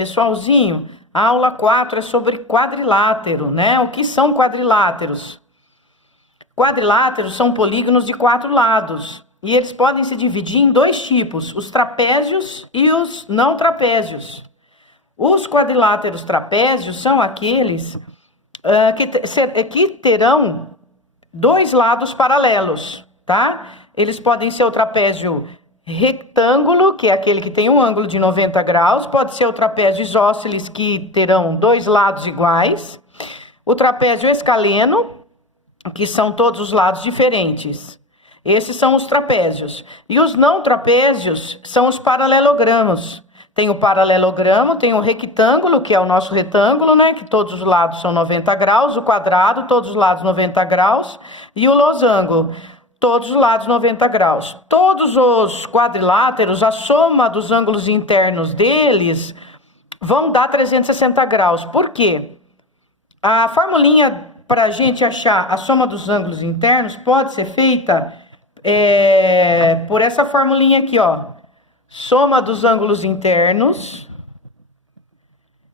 Pessoalzinho, a aula 4 é sobre quadrilátero, né? O que são quadriláteros? Quadriláteros são polígonos de 4 lados e eles podem se dividir em 2 tipos, os trapézios e os não trapézios. Os quadriláteros trapézios são aqueles que terão 2 lados paralelos, tá? Eles podem ser o trapézio retângulo, que é aquele que tem um ângulo de 90 graus, pode ser o trapézio isósceles, que terão 2 lados iguais, o trapézio escaleno, que são todos os lados diferentes. Esses são os trapézios. E os não trapézios são os paralelogramos. Tem o paralelogramo, tem o retângulo, que é o nosso retângulo, né? Que todos os lados são 90 graus, o quadrado, todos os lados 90 graus, e o losango, todos os lados 90 graus. Todos os quadriláteros, a soma dos ângulos internos deles vão dar 360 graus. Por quê? A formulinha para a gente achar a soma dos ângulos internos pode ser feita por essa formulinha aqui, ó. Soma dos ângulos internos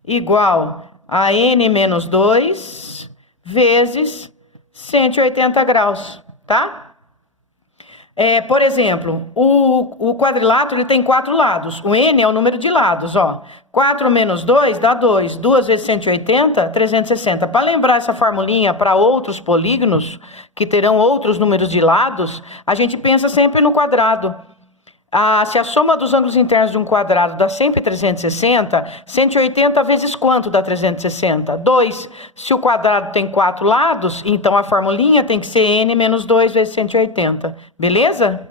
igual a n menos 2 vezes 180 graus, tá? Por exemplo, o quadrilátero ele tem 4 lados. O n é o número de lados, ó. 4 menos 2 dá 2. 2 vezes 180, 360. Para lembrar essa formulinha para outros polígonos, que terão outros números de lados, a gente pensa sempre no quadrado. Se a soma dos ângulos internos de um quadrado dá sempre 360, 180 vezes quanto dá 360? 2. Se o quadrado tem 4 lados, então a formulinha tem que ser n menos 2 vezes 180. Beleza?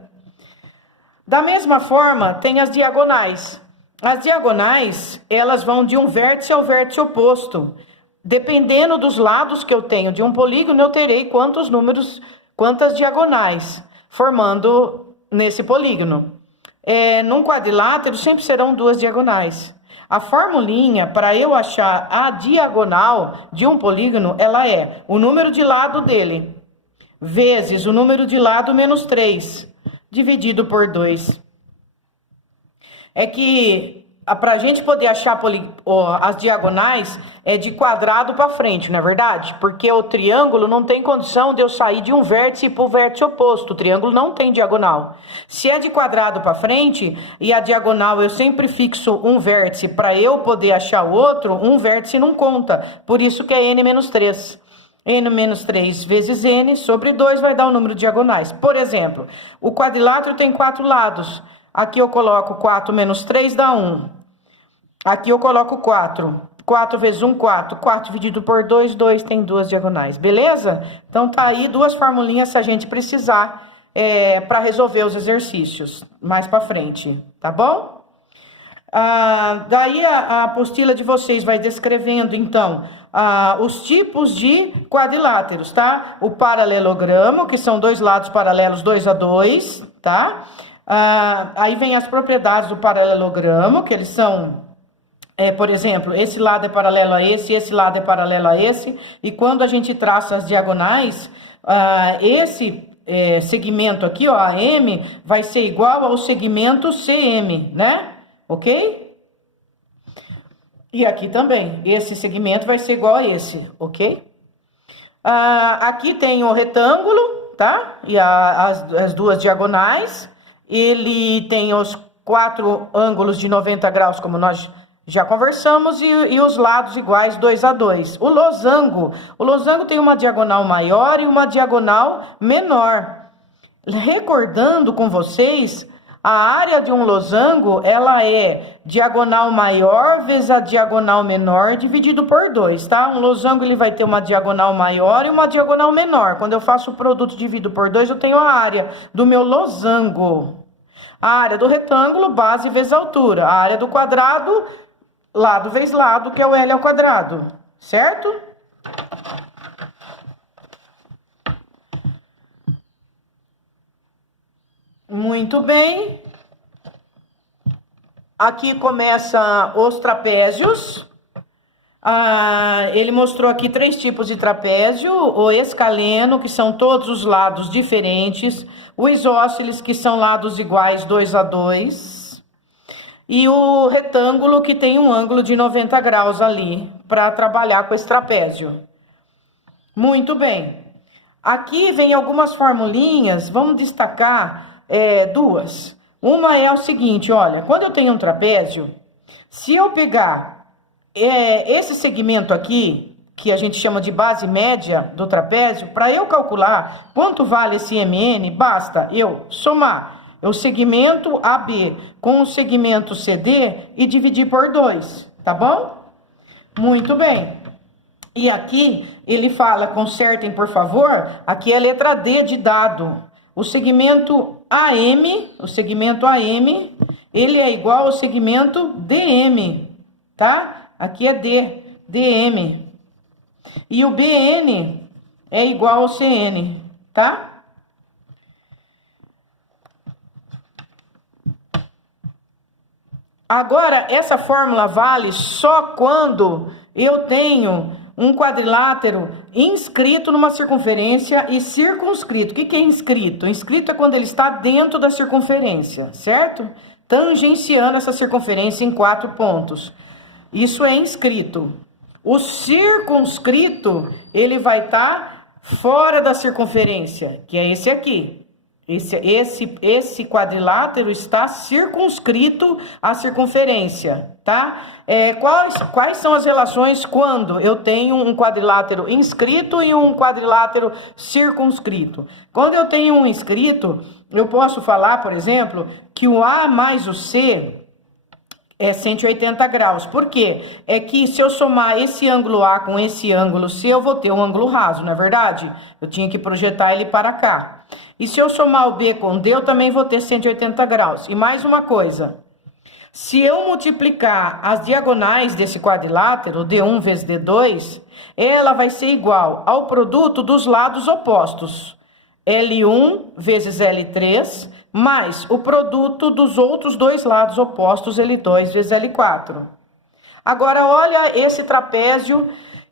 Da mesma forma, tem as diagonais. As diagonais, elas vão de um vértice ao vértice oposto. Dependendo dos lados que eu tenho de um polígono, eu terei quantas diagonais formando nesse polígono. Num quadrilátero sempre serão 2 diagonais. A formulinha para eu achar a diagonal de um polígono, ela é o número de lado dele vezes o número de lado menos 3, dividido por 2. É que para a gente poder achar as diagonais é de quadrado para frente, não é verdade? Porque o triângulo não tem condição de eu sair de um vértice para o vértice oposto. O triângulo não tem diagonal. Se é de quadrado para frente e a diagonal eu sempre fixo um vértice para eu poder achar o outro, um vértice não conta. Por isso que é n menos 3. n menos 3 vezes n sobre 2 vai dar o número de diagonais. Por exemplo, o quadrilátero tem 4 lados. Aqui eu coloco 4 menos 3 dá 1. Aqui eu coloco 4. 4 vezes 1, 4. 4 dividido por 2, 2 tem 2 diagonais. Beleza? Então tá aí 2 formulinhas se a gente precisar para resolver os exercícios mais para frente. Tá bom? Daí a apostila de vocês vai descrevendo, então, os tipos de quadriláteros, tá? O paralelogramo, que são 2 lados paralelos 2 a 2, tá? Aí vem as propriedades do paralelogramo, que eles são, por exemplo, esse lado é paralelo a esse lado é paralelo a esse, e quando a gente traça as diagonais, esse segmento aqui, ó, AM, vai ser igual ao segmento CM, né? Ok? E aqui também, esse segmento vai ser igual a esse, ok? Aqui tem o retângulo, tá? E as 2 diagonais. Ele tem os 4 ângulos de 90 graus, como nós já conversamos, e os lados iguais 2 a 2. O losango tem uma diagonal maior e uma diagonal menor. Recordando com vocês, a área de um losango, ela é diagonal maior vezes a diagonal menor dividido por 2, tá? Um losango ele vai ter uma diagonal maior e uma diagonal menor. Quando eu faço o produto dividido por 2, eu tenho a área do meu losango. A área do retângulo, base vezes altura. A área do quadrado, lado vezes lado, que é o L ao quadrado, certo? Muito bem. Aqui começa os trapézios. Ele mostrou aqui 3 tipos de trapézio. O escaleno, que são todos os lados diferentes. O isósceles, que são lados iguais 2 a 2. e o retângulo que tem um ângulo de 90 graus ali, para trabalhar com esse trapézio. Muito bem. Aqui vem algumas formulinhas, vamos destacar duas. Uma é o seguinte, olha, quando eu tenho um trapézio, se eu pegar esse segmento aqui, que a gente chama de base média do trapézio, para eu calcular quanto vale esse MN, basta eu somar o segmento AB com o segmento CD e dividir por 2, tá bom? Muito bem. E aqui ele fala, consertem por favor, aqui é a letra D de dado. O segmento AM, ele é igual ao segmento DM, tá? Aqui é DM. E o BN é igual ao CN, tá? Agora, essa fórmula vale só quando eu tenho um quadrilátero inscrito numa circunferência e circunscrito. O que é inscrito? Inscrito é quando ele está dentro da circunferência, certo? Tangenciando essa circunferência em 4 pontos. Isso é inscrito. O circunscrito, ele vai estar fora da circunferência, que é esse aqui. Esse quadrilátero está circunscrito à circunferência, tá? Quais são as relações quando eu tenho um quadrilátero inscrito e um quadrilátero circunscrito? Quando eu tenho um inscrito, eu posso falar, por exemplo, que o A mais o C é 180 graus. Por quê? É que se eu somar esse ângulo A com esse ângulo C, eu vou ter um ângulo raso, não é verdade? Eu tinha que projetar ele para cá. E se eu somar o B com D, eu também vou ter 180 graus. E mais uma coisa. Se eu multiplicar as diagonais desse quadrilátero, D1 vezes D2, ela vai ser igual ao produto dos lados opostos. L1 vezes L3, mais o produto dos outros dois lados opostos, L2 vezes L4. Agora, olha esse trapézio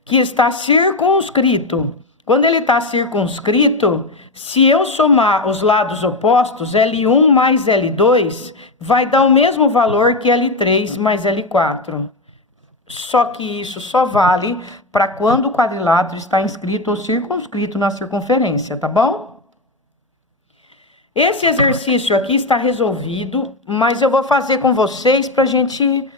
que está circunscrito. Quando ele está circunscrito, se eu somar os lados opostos, L1 mais L2, vai dar o mesmo valor que L3 mais L4. Só que isso só vale para quando o quadrilátero está inscrito ou circunscrito na circunferência, tá bom? Esse exercício aqui está resolvido, mas eu vou fazer com vocês para a gente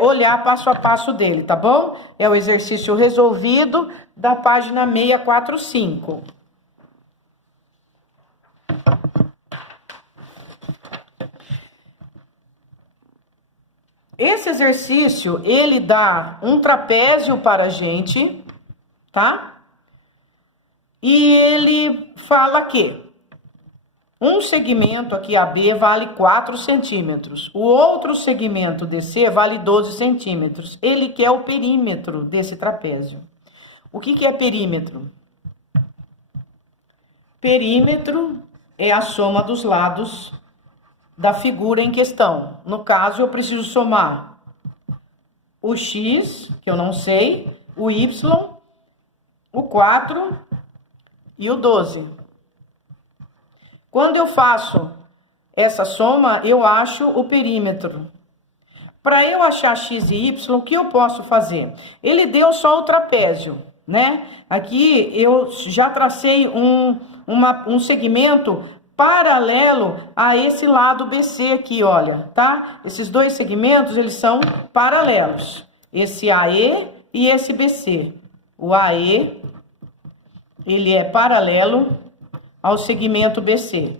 olhar passo a passo dele, tá bom? É o exercício resolvido da página 645. Esse exercício, ele dá um trapézio para a gente, tá? E ele fala que um segmento aqui AB vale 4 centímetros. O outro segmento DC vale 12 centímetros. Ele quer o perímetro desse trapézio. O que é perímetro? Perímetro é a soma dos lados da figura em questão. No caso, eu preciso somar o X, que eu não sei, o Y, o 4 e o 12. Quando eu faço essa soma, eu acho o perímetro. Para eu achar X e Y, o que eu posso fazer? Ele deu só o trapézio, né? Aqui eu já tracei um segmento paralelo a esse lado BC aqui, olha, tá? Esses dois segmentos, eles são paralelos. Esse AE e esse BC. O AE, ele é paralelo ao segmento BC.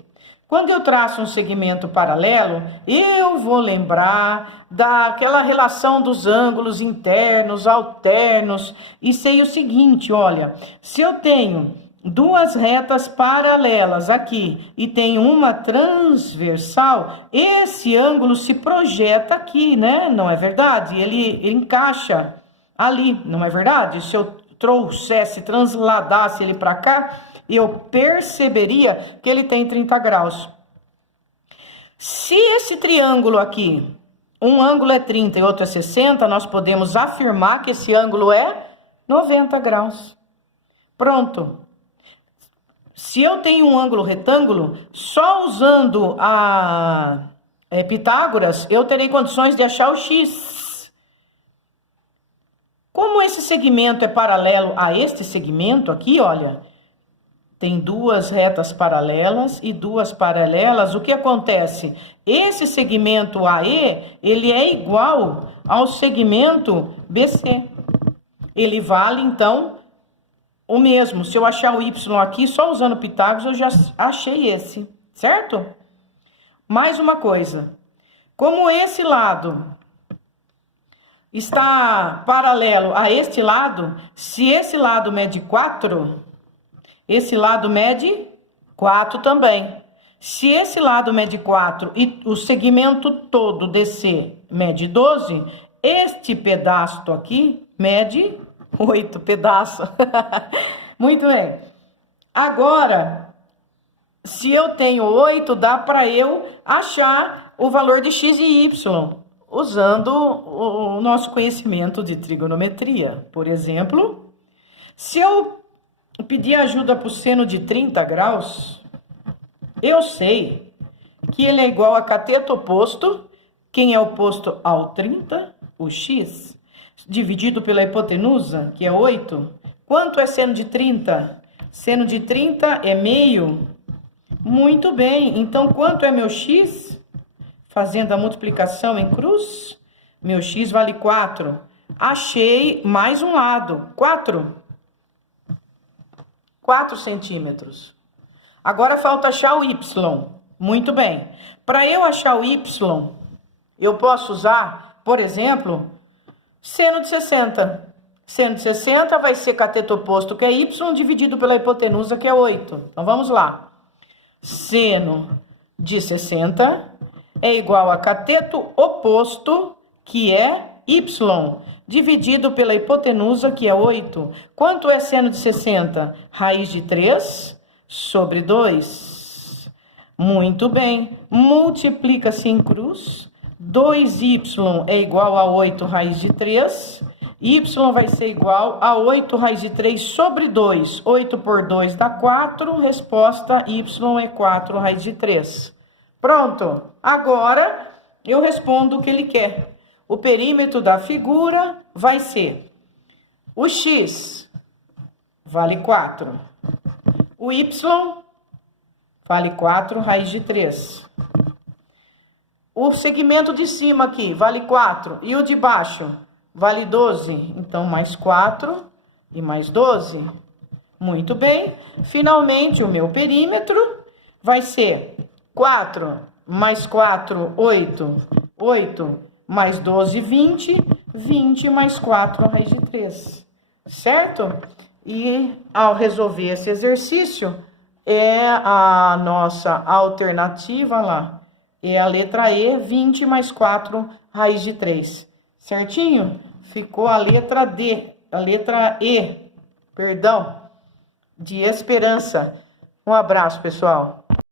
Quando eu traço um segmento paralelo, eu vou lembrar daquela relação dos ângulos internos, alternos, e sei o seguinte, olha, se eu tenho duas retas paralelas aqui e tem uma transversal, esse ângulo se projeta aqui, né? Não é verdade? Ele encaixa ali, não é verdade? Se eu trouxesse, transladasse ele para cá, eu perceberia que ele tem 30 graus. Se esse triângulo aqui, um ângulo é 30 e outro é 60, nós podemos afirmar que esse ângulo é 90 graus. Pronto. Se eu tenho um ângulo retângulo, só usando Pitágoras, eu terei condições de achar o x. Como esse segmento é paralelo a este segmento aqui, olha, tem duas retas paralelas e duas paralelas, o que acontece? Esse segmento AE, ele é igual ao segmento BC. Ele vale, então, o mesmo. Se eu achar o y aqui, só usando Pitágoras, eu já achei esse, certo? Mais uma coisa. Como esse lado está paralelo a este lado, se esse lado mede 4, esse lado mede 4 também. Se esse lado mede 4 e o segmento todo DC mede 12, este pedaço aqui mede 8 pedaços. Muito bem. Agora, se eu tenho 8, dá para eu achar o valor de x e y, usando o nosso conhecimento de trigonometria. Por exemplo, se eu pedir ajuda para o seno de 30 graus, eu sei que ele é igual a cateto oposto. Quem é oposto ao 30? O x, dividido pela hipotenusa, que é 8. Quanto é seno de 30? Seno de 30 é meio. Muito bem, então quanto é meu x? Fazendo a multiplicação em cruz, meu x vale 4. Achei mais um lado, 4 centímetros. Agora falta achar o y. Muito bem. Para eu achar o y, eu posso usar, por exemplo, seno de 60. Seno de 60 vai ser cateto oposto, que é y, dividido pela hipotenusa, que é 8. Então, vamos lá. Seno de 60 é igual a cateto oposto, que é y, dividido pela hipotenusa, que é 8. Quanto é seno de 60? Raiz de 3 sobre 2. Muito bem. Multiplica-se em cruz. 2y é igual a 8 raiz de 3. Y vai ser igual a 8 raiz de 3 sobre 2. 8 por 2 dá 4. Resposta, y é 4 raiz de 3. Pronto. Agora, eu respondo o que ele quer. O perímetro da figura vai ser o x vale 4. O y vale 4 raiz de 3. O segmento de cima aqui vale 4. E o de baixo vale 12. Então, mais 4 e mais 12. Muito bem. Finalmente, o meu perímetro vai ser 4 mais 4, 8. 8 mais 12, 20. 20 mais 4 raiz de 3. Certo? E ao resolver esse exercício, a nossa alternativa lá. É a letra E, 20 mais 4 raiz de 3. Certinho? Ficou a letra D, a letra E, perdão, de esperança. Um abraço, pessoal.